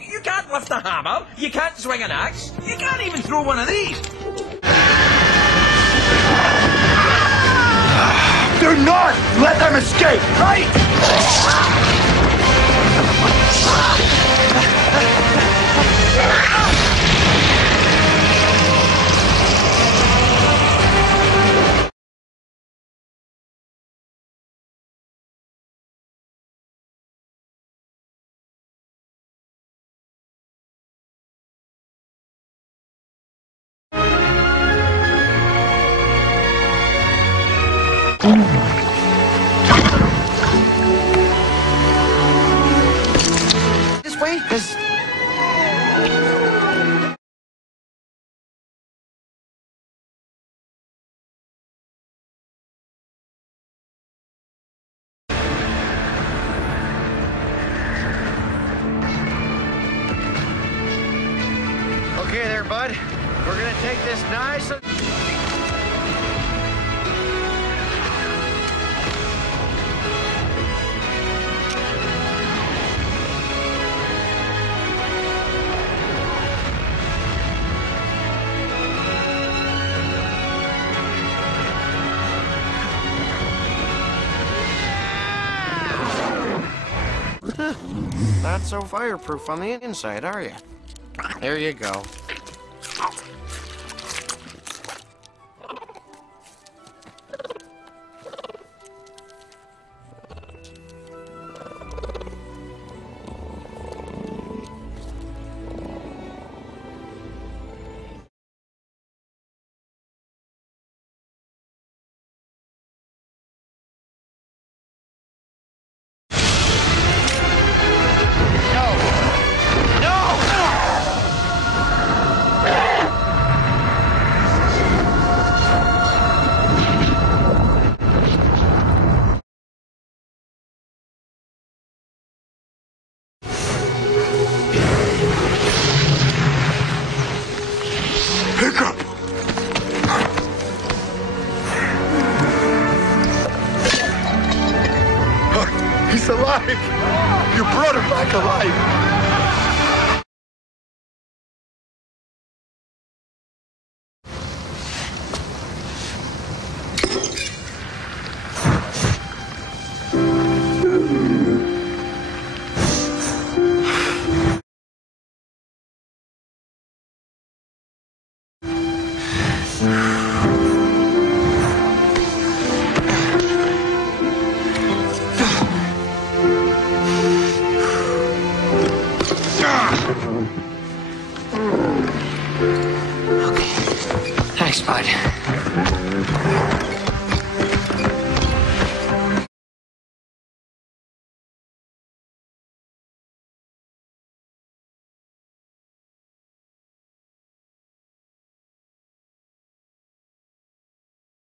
You can't lift a hammer. You can't swing an axe. You can't even throw one of these. Do not let them escape, right? This way, because... Okay there, bud. We're gonna take this nice... Not so fireproof on the inside, are you? There you go. Hiccup! He's alive! You brought him back alive! Okay. Thanks, bud.